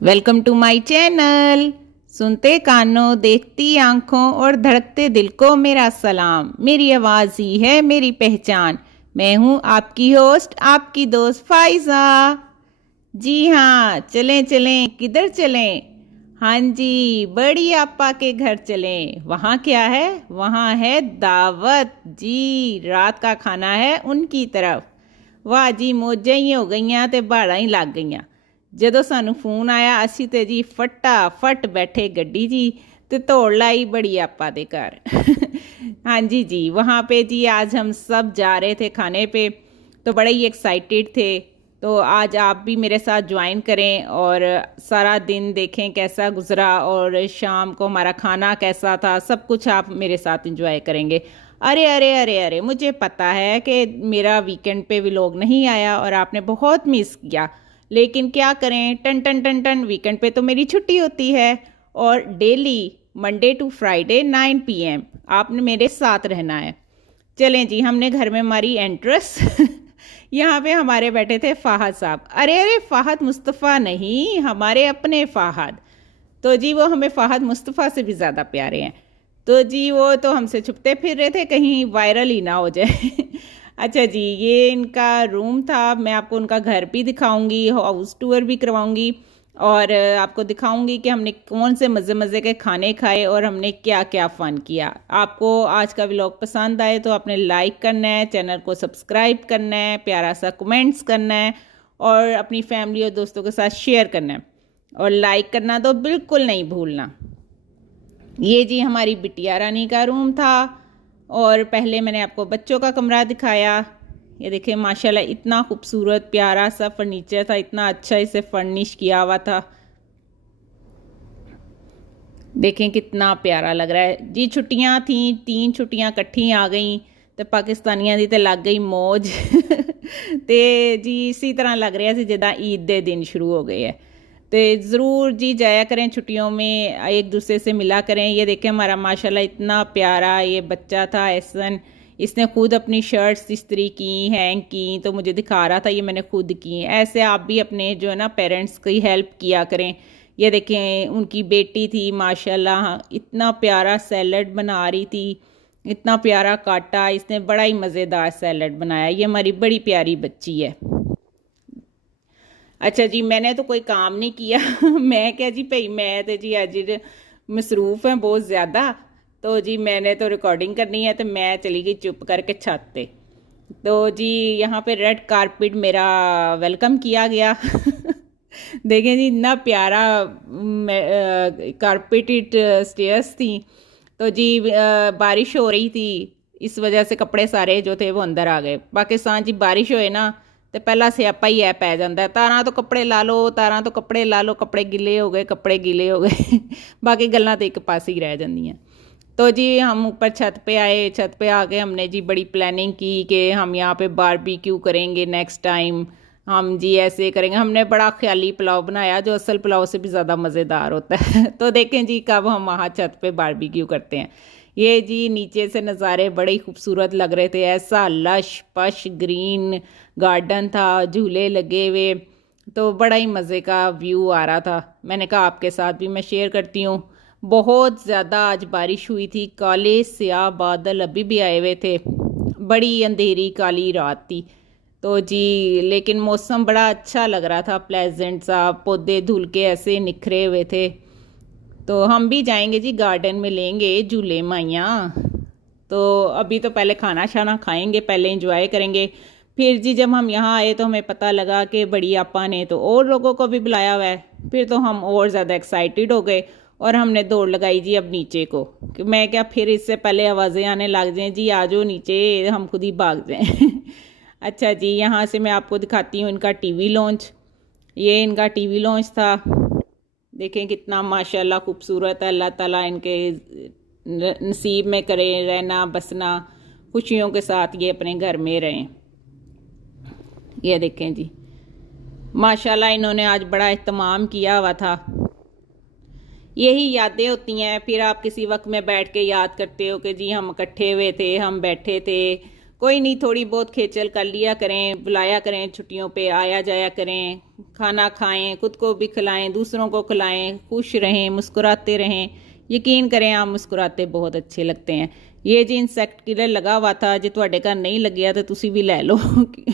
Welcome to my channel. सुनते कानों, देखती आंखों और धड़कते दिल को मेरा सलाम। मेरी आवाज़ ही है मेरी पहचान। मैं हूँ आपकी होस्ट, आपकी दोस्त फाइजा। जी हाँ, चलें चलें, किधर चलें? हाँ जी, बड़ी आपा के घर चलें। वहाँ क्या है? वहाँ है दावत जी। रात का खाना है उनकी तरफ। वाह जी, मौजां ही हो गईयां ते बाड़ां ही लग गईयां। ਜਦੋਂ ਸਾਨੂੰ ਫੋਨ ਆਇਆ ਅਸੀਂ ਤੇ ਜੀ ਫਟਾਫਟ बैठे गड्डी जी तो दौड़ लाई बड़ी आपा दे घर। हाँ जी जी, वहाँ पे जी आज हम सब जा रहे थे खाने पे, तो बड़े ही एक्साइटेड थे। तो आज आप भी मेरे साथ ज्वाइन करें और सारा दिन देखें कैसा गुजरा और शाम को हमारा खाना कैसा था, सब कुछ आप मेरे साथ एंजॉय करेंगे। अरे अरे अरे अरे, मुझे पता है कि मेरा वीकेंड पे व्लॉग नहीं आया और आपने बहुत मिस किया, लेकिन क्या करें, टन टन टन टन वीकेंड पे तो मेरी छुट्टी होती है और daily Monday to Friday 9 PM आपने मेरे साथ रहना है। चलें जी, हमने घर में मारी एंट्रेस। यहाँ पे हमारे बैठे थे फ़ाहद साहब। अरे अरे, फ़ाहद मुस्तफ़ा नहीं, हमारे अपने फ़ाहद। तो जी वो हमें फ़ाहद मुस्तफ़ा से भी ज़्यादा प्यारे हैं। तो जी वो तो हमसे छुपते फिर रहे थे कहीं वायरल ही ना हो जाए। अच्छा जी, ये इनका रूम था। मैं आपको उनका घर भी दिखाऊंगी, हाउस टूर भी करवाऊंगी और आपको दिखाऊंगी कि हमने कौन से मज़े मज़े के खाने खाए और हमने क्या क्या फ़न किया। आपको आज का व्लॉग पसंद आए तो आपने लाइक करना है, चैनल को सब्सक्राइब करना है, प्यारा सा कमेंट्स करना है और अपनी फैमिली और दोस्तों के साथ शेयर करना है और लाइक करना तो बिल्कुल नहीं भूलना। ये जी हमारी बिटिया रानी का रूम था और पहले मैंने आपको बच्चों का कमरा दिखाया। ये देखें, माशाल्लाह इतना खूबसूरत प्यारा सा फर्नीचर था, इतना अच्छा इसे फर्निश किया हुआ था। देखें कितना प्यारा लग रहा है जी। छुट्टियां थी, 3 छुट्टियां इकट्ठी आ गई तो पाकिस्तानियों की तो लग गई मौज। तो जी इसी तरह लग रहा है जिदा ईद के दिन शुरू हो गए है। तो ज़रूर जी जाया करें छुट्टियों में, एक दूसरे से मिला करें। ये देखें हमारा माशाल्लाह इतना प्यारा ये बच्चा था एहसन, इसने खुद अपनी शर्ट्स इस्त्री की, हैंग की, तो मुझे दिखा रहा था ये मैंने खुद की। ऐसे आप भी अपने जो है ना पेरेंट्स की हेल्प किया करें। ये देखें उनकी बेटी थी माशाल्लाह, इतना प्यारा सैलड बना रही थी, इतना प्यारा काटा, इसने बड़ा ही मज़ेदार सैलड बनाया। ये हमारी बड़ी प्यारी बच्ची है। अच्छा जी, मैंने तो कोई काम नहीं किया। मैं क्या जी भाई, मैं तो जी अज मसरूफ़ है बहुत ज़्यादा। तो जी मैंने तो रिकॉर्डिंग करनी है तो मैं चली गई चुप करके छत पे। तो जी यहाँ पे रेड कारपेट मेरा वेलकम किया गया। देखें जी इतना प्यारा कारपेटेड स्टेयर्स थी। तो जी बारिश हो रही थी, इस वजह से कपड़े सारे जो थे वो अंदर आ गए। पाकिस्तान जी बारिश होए ना तो पहला स्यापा ही है पै जाता है, तारा तो कपड़े ला लो, तारा तो कपड़े ला लो, कपड़े गिले हो गए, कपड़े गीले हो गए। बाकी गल्लां तो एक पास ही रह जांदियां। तो जी हम ऊपर छत पे आए, छत पे आके हमने जी बड़ी प्लानिंग की कि हम यहाँ पे बारबेक्यू करेंगे नेक्स्ट टाइम, हम जी ऐसे करेंगे। हमने बड़ा ख्याली पुलाव बनाया जो असल पुलाव से भी ज़्यादा मज़ेदार होता है। तो देखें जी कब हम वहाँ छत पे बारबेक्यू करते हैं। ये जी नीचे से नज़ारे बड़े ही खूबसूरत लग रहे थे, ऐसा लश पश ग्रीन गार्डन था, झूले लगे हुए, तो बड़ा ही मज़े का व्यू आ रहा था। मैंने कहा आपके साथ भी मैं शेयर करती हूँ। बहुत ज़्यादा आज बारिश हुई थी, काले स्याह बादल अभी भी आए हुए थे, बड़ी अंधेरी काली रात थी। तो जी लेकिन मौसम बड़ा अच्छा लग रहा था, प्लेजेंट सा, पौधे धुल के ऐसे निखरे हुए थे। तो हम भी जाएंगे जी गार्डन में, लेंगे झूले माइयाँ। तो अभी तो पहले खाना शाना खाएंगे, पहले एंजॉय करेंगे। फिर जी जब हम यहाँ आए तो हमें पता लगा कि बड़ी आपा ने तो और लोगों को भी बुलाया हुआ है। फिर तो हम और ज़्यादा एक्साइटेड हो गए और हमने दौड़ लगाई जी अब नीचे को, कि मैं क्या फिर इससे पहले आवाज़ें आने लग जाएँ जी आ जाओ नीचे, हम खुद ही भाग जाएँ। अच्छा जी, यहाँ से मैं आपको दिखाती हूँ इनका टीवी लॉन्च। ये इनका टीवी लॉन्च था। देखें कितना माशाल्लाह खूबसूरत है। अल्लाह ताला इनके नसीब में करे रहना बसना, खुशियों के साथ ये अपने घर में रहें। ये देखें जी माशाल्लाह इन्होंने आज बड़ा एहतमाम किया हुआ था। यही यादें होती हैं, फिर आप किसी वक्त में बैठ के याद करते हो कि जी हम इकट्ठे हुए थे, हम बैठे थे, कोई नहीं, थोड़ी बहुत खेचल कर लिया करें, बुलाया करें छुट्टियों पे, आया जाया करें, खाना खाएं, खुद को भी खिलाएं, दूसरों को खिलाएं, खुश रहें, मुस्कुराते रहें। यकीन करें आप मुस्कुराते बहुत अच्छे लगते हैं। ये जी इंसेक्ट किलर लगा हुआ था, जो ਤੁਹਾਡੇ घर नहीं लग्या तो तुसी भी ले लो।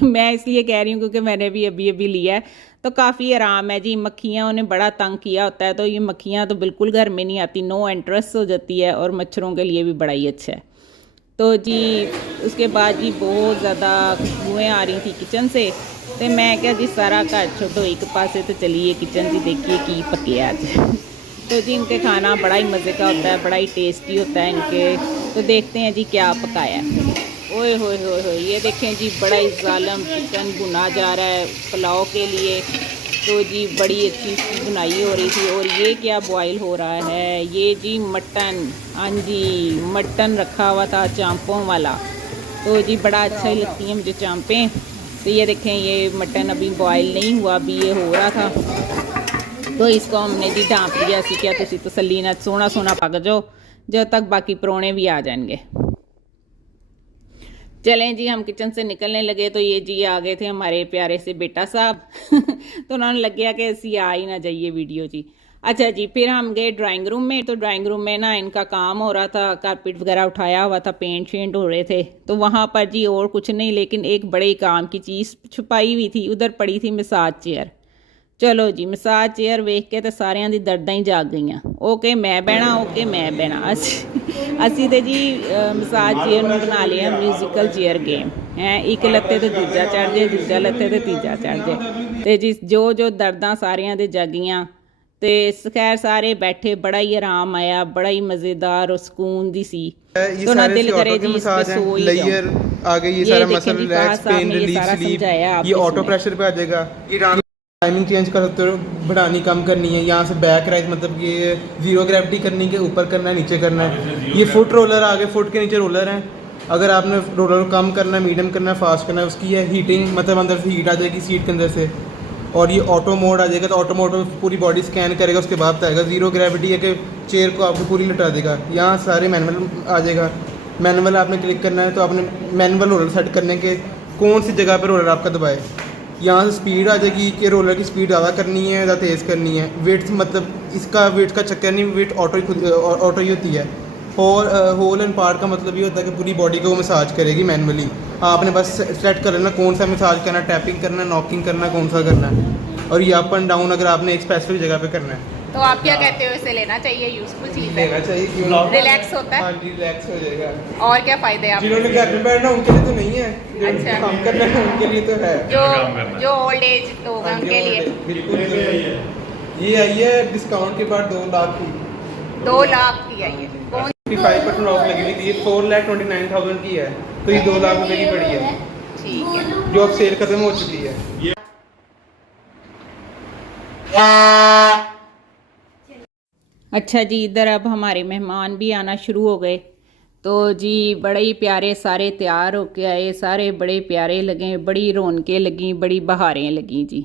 मैं इसलिए कह रही हूँ क्योंकि मैंने भी अभी अभी लिया है, तो काफ़ी आराम है जी। मक्खियाँ उन्हें बड़ा तंग किया होता है, तो ये मक्खियाँ तो बिल्कुल घर में नहीं आती, नो एंट्रेंस हो जाती है, और मच्छरों के लिए भी बड़ा ही अच्छा है। तो जी उसके बाद जी बहुत ज़्यादा खुशबुएँ आ रही थी किचन से, तो मैं क्या जी सारा घर छोड़ो एक पासे तो चलिए किचन जी देखिए की पके आज। तो जी इनके खाना बड़ा ही मज़े का होता है, बड़ा ही टेस्टी होता है इनके। तो देखते हैं जी क्या पकाया। ओए होए होए होए, ये देखें जी बड़ा ही जालम चिकन भुना जा रहा है पुलाव के लिए। तो जी बड़ी अच्छी इसकी बुनाई हो रही थी। और ये क्या बॉयल हो रहा है, ये जी मटन, हाँ जी मटन रखा हुआ था चांपों वाला। तो जी बड़ा अच्छा ही लगती है मुझे चांपें। तो ये देखें ये मटन अभी बॉयल नहीं हुआ, अभी ये हो रहा था, तो इसको हमने जी ढाँप दिया सी क्या तुसी तसल्ली नाल सोहना सोहना पक जाओ जब तक बाकी परौने भी आ जाएंगे। चलें जी हम किचन से निकलने लगे तो ये जी आ गए थे हमारे प्यारे से बेटा साहब। तो उन्होंने लग गया कि ऐसी आ ही ना जाइए वीडियो जी। अच्छा जी फिर हम गए ड्राइंग रूम में। तो ड्राइंग रूम में ना इनका काम हो रहा था, कारपेट वगैरह उठाया हुआ था, पेंट शेंट हो रहे थे। तो वहाँ पर जी और कुछ नहीं, लेकिन एक बड़े काम की चीज़ छुपाई हुई थी, उधर पड़ी थी मसाज चेयर। चलो जी मसाज चेयर वेख के तो सारिਆਂ ਦੀ ਦਰਦਾਂ ही जाग ਗਈਆਂ। ओके मैं बहना, ओके मैं बहना। ਅਸੀਂ ਤੇ ਜੀ ਮਸਾਜ ਚੇयर ਨੂੰ ਬਣਾ ਲਿਆ ਮਿਊਜ਼ੀਕਲ ਚੇयर गेम है। एक ਲੱਤੇ ਤੇ ਦੂਜਾ ਚੜ ਜਾਏ, ਦੂਜਾ ਲੱਤੇ ਤੇ ਤੀਜਾ ਚੜ ਜਾਏ। ਤੇ ਜੀ ਜੋ ਦਰਦਾਂ ਸਾਰਿਆਂ ਦੇ ਜਾਗੀਆਂ ਤੇ ਖੈਰ ਸਾਰੇ ਬੈਠੇ, बड़ा ही आराम आया, बड़ा ही मज़ेदार और सुकून दी सी। तो ना दिल करे जी इस पे सो ही लेयर आ गई, ये सारा muscle relax, pain relief, sleep, ये ऑटो प्रेशर पे आ जाएगा। टाइमिंग चेंज कर सकते हो, बढ़ानी कम करनी है, यहाँ से बैक राइज मतलब ये जीरो ग्रेविटी करनी के ऊपर करना है, नीचे करना है। ये फुट रोलर आगे, फुट के नीचे रोलर है। अगर आपने रोलर को कम करना है, मीडियम करना है, फास्ट करना है, उसकी है हीटिंग, मतलब अंदर से हीट आ जाएगी सीट के अंदर से। और ये ऑटो मोड आ जाएगा, तो ऑटो मोड में पूरी बॉडी स्कैन करेगा, उसके बाद आएगा जीरो ग्रेविटी है कि चेयर को आपको पूरी लटा देगा। यहाँ सारे मैनुअल आ जाएगा। मैनुअल आपने क्लिक करना है, तो आपने मैनुअल रोलर सेट करने के कौन सी जगह पर रोलर आपका दबाए। यहाँ से स्पीड आ जाएगी कि रोलर की स्पीड ज़्यादा करनी है, ज़्यादा तेज़ करनी है। वेट मतलब इसका वेट का चक्कर नहीं, वेट ऑटो ही होती है। होल एंड पार्ट का मतलब ये होता है कि पूरी बॉडी को वो मसाज करेगी मैनुअली। आपने बस सेट कर लेना कौन सा मसाज करना है, टैपिंग करना है, नॉकिंग करना है, कौन सा करना है। और ये अप एंड डाउन अगर आपने एक स्पेसिफिक जगह पे करना है। तो आप क्या कहते हो, इसे लेना चाहिए? यूजफुल चीज़ है, लेना चाहिए, क्यों? रिलैक्स होता है। हाँ जी रिलैक्स हो जाएगा। और क्या फ़ायदे आप जिन्होंने घर में बैठना उनके लिए तो नहीं है, जो अच्छा। काम करना है उनके लिए तो है। जो ओल्ड एज लोग हैं उनके लिए बिल्कुल। ये आई है डिस्काउंट के बाद 2 लाख की, 2 लाख की आई है। कौन 55% ऑफ लगी हुई थी। ये 4,29,000 की है, तो ये 2 लाख रुपए की पड़ी है, ठीक है। जो अब सेल खत्म हो चुकी है। अच्छा जी इधर अब हमारे मेहमान भी आना शुरू हो गए। तो जी बड़े ही प्यारे सारे तैयार होके आए, सारे बड़े प्यारे लगे, बड़ी रौनकें लगी, बड़ी बहारें लगी जी।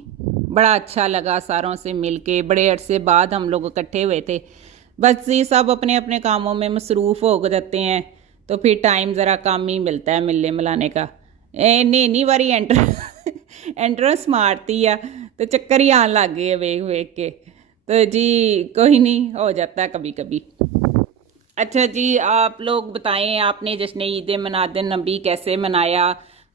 बड़ा अच्छा लगा सारों से मिलके, बड़े अरसे बाद हम लोग इकट्ठे हुए थे। बस ये सब अपने अपने कामों में मसरूफ़ हो जाते हैं, तो फिर टाइम ज़रा कम ही मिलता है मिलने मिलाने का। इन्नी बारी एंट्रेंस मारती है तो चक्कर ही आने लग गए वेख वेख के। तो जी कोई नहीं, हो जाता है कभी कभी। अच्छा जी आप लोग बताएं, आपने जश्न ईद मिलादुन नबी कैसे मनाया,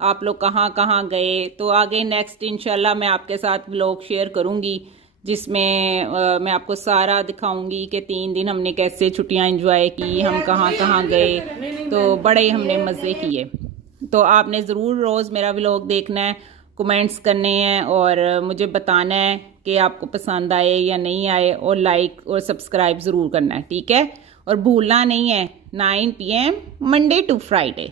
आप लोग कहाँ कहाँ गए? तो आगे नेक्स्ट इंशाल्लाह मैं आपके साथ व्लॉग शेयर करूँगी, जिसमें मैं आपको सारा दिखाऊंगी कि 3 दिन हमने कैसे छुट्टियां एंजॉय की, हम कहाँ कहाँ गए। तो बड़े हमने मज़े किए। तो आपने ज़रूर रोज़ मेरा व्लॉग देखना है, कमेंट्स करने हैं और मुझे बताना है कि आपको पसंद आए या नहीं आए, और लाइक और सब्सक्राइब ज़रूर करना है, ठीक है। और भूलना नहीं है 9 PM मंडे टू फ्राइडे।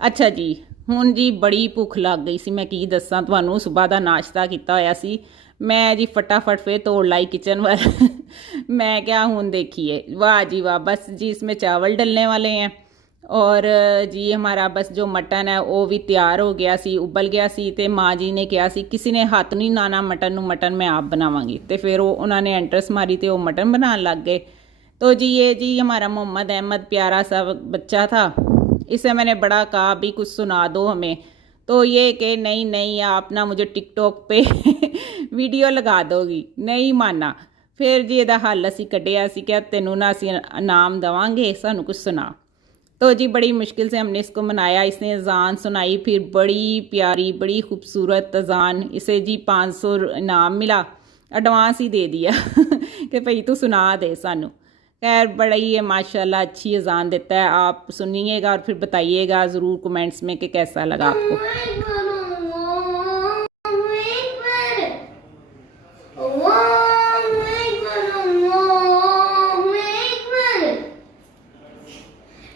अच्छा जी हुण जी बड़ी भुख लग गई सी, मैं की दसां तुहानूं। सुबह दा नाश्ता किया होया सी मैं जी, फटाफट फिर तोड़ लाई किचन वाल। मैं क्या हुण देखिए, वाह जी वाह, बस जी इसमें चावल डलने वाले हैं। और जी हमारा बस जो मटन है वो भी तैयार हो गया सी, उबल गया सी। ते माँ जी ने कहा सी किसी ने हथ नहीं लाना मटन नूं, मटन मैं आप बनावांगी। तो फिर वो उन्होंने एंट्रेंस मारी तो वो मटन बनाने लग गए। तो जी ये जी हमारा मोहम्मद अहमद प्यारा सा बच्चा था, इसे मैंने बड़ा कहा भी कुछ सुना दो हमें, तो ये कि नहीं नहीं आप ना मुझे टिकटॉक पे वीडियो लगा दोगी, नहीं माना। फिर जी ਇਹਦਾ हल ਅਸੀਂ ਕੱਢਿਆ ਸੀ कि तेनू ना ਅਸੀਂ इनाम देवांगे, सानू कुछ सुना। तो जी बड़ी मुश्किल से हमने इसको मनाया, इसने अजान सुनाई, फिर बड़ी प्यारी बड़ी खूबसूरत अजान, इसे जी 500 इनाम मिला, एडवांस ही दे दिया कि भाई तू सुना दे सानू। खैर बड़ा ही है माशाल्लाह, अच्छी अजान देता है। आप सुनिएगा और फिर बताइएगा ज़रूर कमेंट्स में कि कैसा लगा आपको।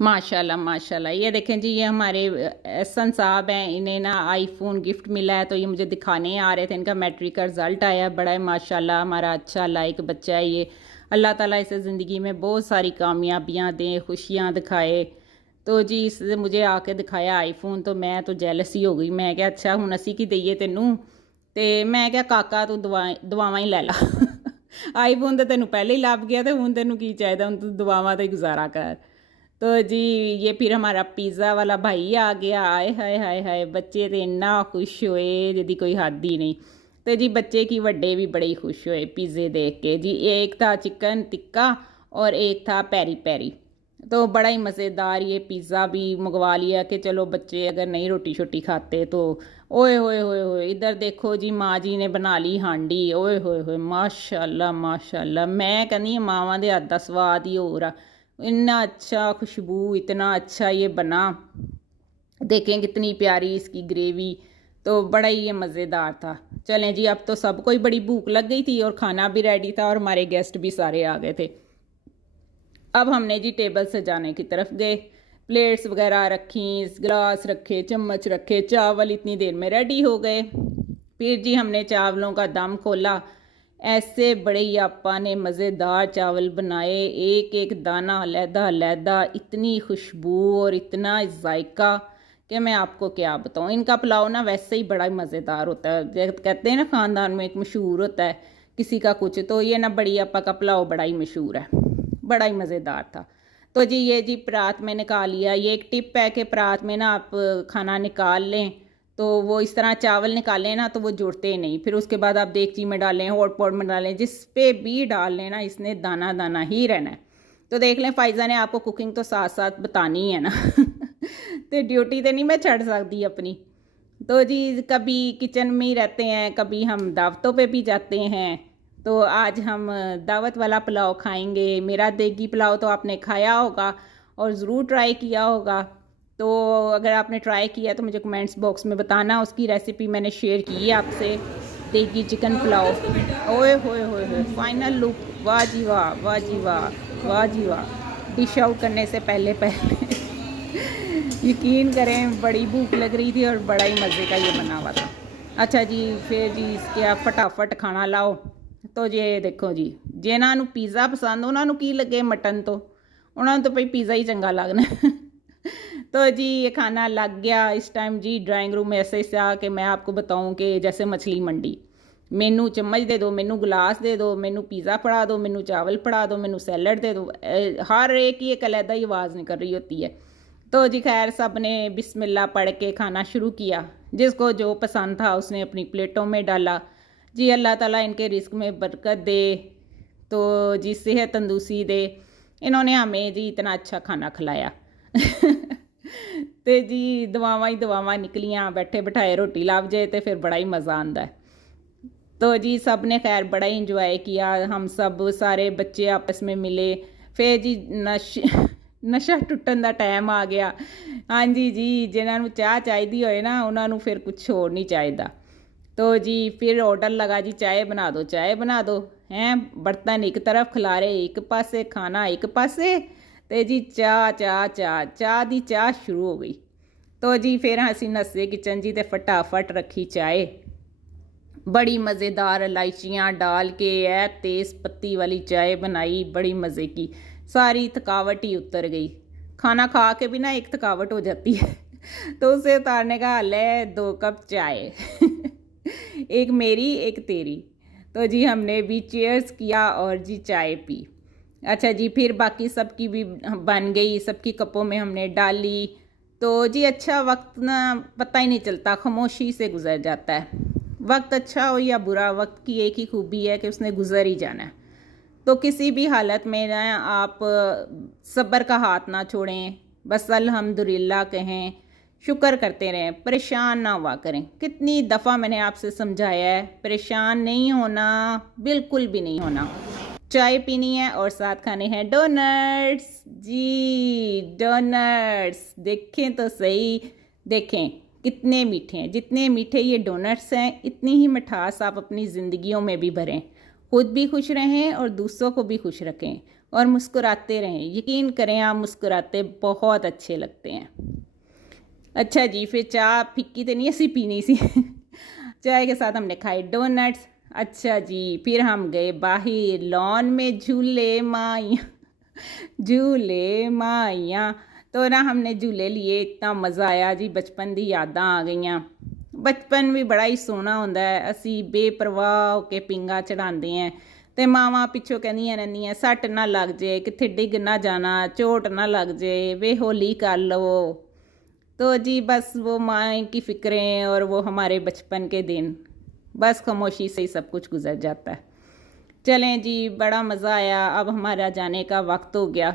माशाल्लाह माशाल्लाह। ये देखें जी, ये हमारे एहसन साहब हैं, इन्हें ना आईफोन गिफ्ट मिला है, तो ये मुझे दिखाने आ रहे थे, इनका मैट्रिक का रिज़ल्ट आया, बड़ा है माशाल्लाह, हमारा अच्छा लाइक बच्चा है ये। अल्लाह ताला इसे ज़िंदगी में बहुत सारी कामयाबियाँ दें, खुशियाँ दिखाए। तो जी इसने मुझे आके दिखाया आईफोन, तो मैं तो जेलस ही हो गई। मैं क्या अच्छा हूँ असी की दईए तेनू, तो मैं क्या काका तू दुआवां ही लै ला आईफोन तो तेनू पहले ही लभ गया, तो हूँ तेनू की चाहिए, हूँ तू दुआवां तो गुजारा कर। तो जी ये फिर हमारा पिज़्ज़ा वाला भाई आ गया, आए हाय हाय हाय, बच्चे तो इन्ना खुश होए जिहदी कोई हद ही नहीं। तो जी बच्चे की वड्डे भी बड़े ही खुश होए पिज़्ज़े देख के जी। एक था चिकन टिक्का और एक था पेरी पेरी, तो बड़ा ही मज़ेदार ये पिज़्ज़ा भी मंगवा लिया कि चलो बच्चे अगर नहीं रोटी शोटी खाते तो। ओए होए होए होए, इधर देखो जी माँ जी ने बना ली हांडी, ओए होए होए माशाल्लाह माशाल्लाह। मैं कहनी मावां दे हत्थ दा स्वाद ही होर आ, इतना अच्छा खुशबू, इतना अच्छा ये बना। देखें कितनी प्यारी इसकी ग्रेवी, तो बड़ा ही ये मज़ेदार था। चलें जी, अब तो सबको ही बड़ी भूख लग गई थी और खाना भी रेडी था और हमारे गेस्ट भी सारे आ गए थे। अब हमने जी टेबल सजाने की तरफ गए, प्लेट्स वगैरह रखी, गिलास रखे, चम्मच रखे, चावल इतनी देर में रेडी हो गए। फिर जी हमने चावलों का दम खोला, ऐसे बड़े ही आपा ने मज़ेदार चावल बनाए, एक एक दाना अलहदा अलहदा, इतनी खुशबू और इतना जायका कि मैं आपको क्या बताऊँ। इनका पुलाव ना वैसे ही बड़ा मज़ेदार होता है, कहते हैं ना ख़ानदान में एक मशहूर होता है किसी का कुछ, तो ये ना बड़ी आपा का पुलाव बड़ा ही मशहूर है, बड़ा ही मज़ेदार था। तो जी ये जी परात में निकाल लिया। ये एक टिप है कि परात में ना आप खाना निकाल लें, तो वो इस तरह चावल निकालें ना तो वो जुड़ते नहीं, फिर उसके बाद आप देगची में डालें, हॉट पॉट में डालें, जिस पे भी डाल लें ना इसने दाना दाना ही रहना है। तो देख लें फ़ाइज़ा ने आपको कुकिंग तो साथ साथ बतानी है ना तो ड्यूटी तो नहीं मैं छड़ सकती अपनी। तो जी कभी किचन में ही रहते हैं, कभी हम दावतों पे भी जाते हैं, तो आज हम दावत वाला पुलाव खाएंगे। मेरा देगी पुलाव तो आपने खाया होगा और ज़रूर ट्राई किया होगा, तो अगर आपने ट्राई किया तो मुझे कमेंट्स बॉक्स में बताना। उसकी रेसिपी मैंने शेयर की है आपसे, देगी चिकन पुलाव। ओए होए होए होए, फाइनल लुक, वाह जी वाह, वाह जी वाह, वाह जी वाह। डिश आउट करने से पहले यकीन करें बड़ी भूख लग रही थी और बड़ा ही मज़े का ये बना हुआ था। अच्छा जी फिर जी इसके आप फटाफट खाना लाओ। तो ये देखो जी, जिन्हां नूं पिज़्ज़ा पसंद उन्हां नूं की लगे मटन, तो उन्हां नूं तो भाई पिज़्ज़ा ही चंगा लगना तो जी ये खाना लग गया। इस टाइम जी ड्राइंग रूम ऐसे से कि मैं आपको बताऊं कि जैसे मछली मंडी, मैनू चम्मच दे दो, मैनू गिलास दे दो, मैनू पिज़्ज़ा फड़ा दो, मैनू चावल फड़ा दो, मैनू सैलड दे दो, हर एक ही एक अलहदा ही आवाज़ निकल रही होती है। तो जी खैर सब ने बिस्मिल्लाह पढ़ के खाना शुरू किया, जिसको जो पसंद था उसने अपनी प्लेटों में डाला। जी अल्लाह ताला इनके रिस्क में बरकत दे, तो जी सेहत तंदुरुस्ती दे। इन्होंने हमें जी इतना अच्छा खाना खिलाया तो जी दुआवां ही दुआवां निकलियां, बैठे बिठाए रोटी लभ जाए तो फिर बड़ा ही मज़ा आता है। तो जी सब ने खैर बड़ा ही इंजॉय किया, हम सब सारे बच्चे आपस में मिले। फिर जी नशा टुटन का टाइम आ गया। हाँ जी जी, जिन्होंने चाह चाहिए होए ना उन्होंने फिर कुछ होर नहीं चाहिए। तो जी फिर ऑर्डर लगा जी चाय बना दो, चाय बना दो। हैं बर्तन एक तरफ, खिलारे एक पासे, खाना एक पासे, तो जी चाह चाह चाह चाह दी चाह शुरू हो गई। तो जी फिर असी नस्से किचन जी ते फटाफट रखी चाय, बड़ी मज़ेदार इलायचियाँ डाल के है तेज़ पत्ती वाली चाय बनाई, बड़ी मज़े की। सारी थकावट ही उतर गई। खाना खा के भी ना एक थकावट हो जाती है तो उसे उतारने का हल है 2 कप चाय एक मेरी एक तेरी। तो जी हमने भी चेयर्स किया और जी चाय पी। अच्छा जी फिर बाकी सबकी भी बन गई, सबकी कपों में हमने डाली। तो जी अच्छा वक्त ना पता ही नहीं चलता, खामोशी से गुजर जाता है। वक्त अच्छा हो या बुरा, वक्त की एक ही खूबी है कि उसने गुजर ही जाना है। तो किसी भी हालत में ना आप सब्र का हाथ ना छोड़ें, बस अल्हम्दुलिल्लाह कहें, शुक्र करते रहें, परेशान ना हुआ करें। कितनी दफ़ा मैंने आपसे समझाया है, परेशान नहीं होना, बिल्कुल भी नहीं होना। चाय पीनी है और साथ खाने हैं डोनट्स। जी डोनट्स देखें तो सही, देखें कितने मीठे हैं। जितने मीठे ये डोनट्स हैं इतनी ही मिठास आप अपनी ज़िंदगियों में भी भरें। खुद भी खुश रहें और दूसरों को भी खुश रखें और मुस्कुराते रहें। यकीन करें आप मुस्कुराते बहुत अच्छे लगते हैं। अच्छा जी फिर चाय फिक्की तो नहीं ऐसी पीनी सी चाय के साथ हमने खाए डोनट्स। अच्छा जी फिर हम गए बाहर लॉन में, झूले माइया झूले माइया। तो ना हमने झूले लिए, इतना मज़ा आया जी, बचपन दी यादां आ गईयां। बचपन भी बड़ा ही सोहना हुंदा है। असी बेपरवाह होके पिंगा चढ़ाते हैं तो मावां पिछों कहंदियां रहंदियां सट ना लग जाए, कित्थे डिग ना जाना, चोट ना लग जाए, वे होली कर लो। तो जी बस वो माँ की फ़िक्रें और वो हमारे बचपन के दिन, बस खामोशी से ही सब कुछ गुजर जाता है। चलें जी बड़ा मज़ा आया। अब हमारा जाने का वक्त हो गया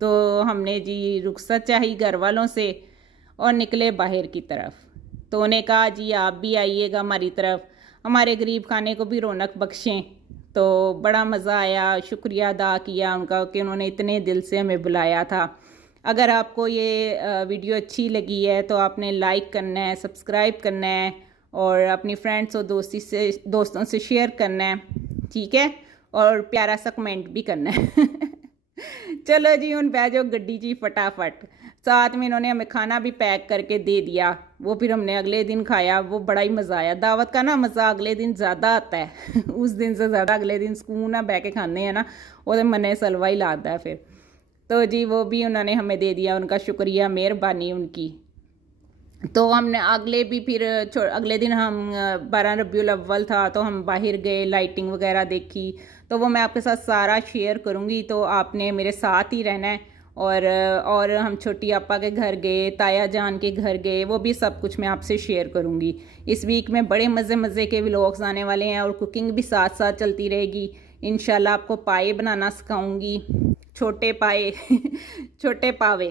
तो हमने जी रुखसत चाही घर वालों से और निकले बाहर की तरफ। तो उन्हें कहा जी आप भी आइएगा हमारी तरफ, हमारे गरीब खाने को भी रौनक बख्शें। तो बड़ा मज़ा आया, शुक्रिया अदा किया उनका कि उन्होंने इतने दिल से हमें बुलाया था। अगर आपको ये वीडियो अच्छी लगी है तो आपने लाइक करना है, सब्सक्राइब करना है और अपनी फ्रेंड्स और दोस्तों से शेयर करना है, ठीक है, और प्यारा सा कमेंट भी करना है चलो जी उन बैजो गड्डी जी फटाफट। साथ में इन्होंने हमें खाना भी पैक करके दे दिया, वो फिर हमने अगले दिन खाया। वो बड़ा ही मज़ा आया। दावत का ना मज़ा अगले दिन ज़्यादा आता है उस दिन से ज़्यादा अगले दिन सुकून ना बह के खाने हैं ना, वो मने सलवा ही लाता है फिर। तो जी वो भी उन्होंने हमें दे दिया, उनका शुक्रिया, मेहरबानी उनकी। तो हमने अगले भी फिर अगले दिन हम 12 रबीउल अव्वल था तो हम बाहर गए, लाइटिंग वगैरह देखी। तो वो मैं आपके साथ सारा शेयर करूँगी, तो आपने मेरे साथ ही रहना है। और हम छोटी आपा के घर गए, ताया जान के घर गए, वो भी सब कुछ मैं आपसे शेयर करूँगी। इस वीक में बड़े मज़े के व्लॉग्स आने वाले हैं और कुकिंग भी साथ साथ चलती रहेगी। इंशाल्लाह आपको पाए बनाना सिखाऊंगी, छोटे पाए छोटे पावे,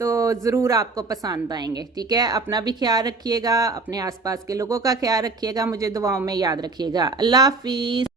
तो ज़रूर आपको पसंद आएंगे। ठीक है, अपना भी ख्याल रखिएगा, अपने आसपास के लोगों का ख्याल रखिएगा, मुझे दुआओं में याद रखिएगा। अल्लाह हाफिज़।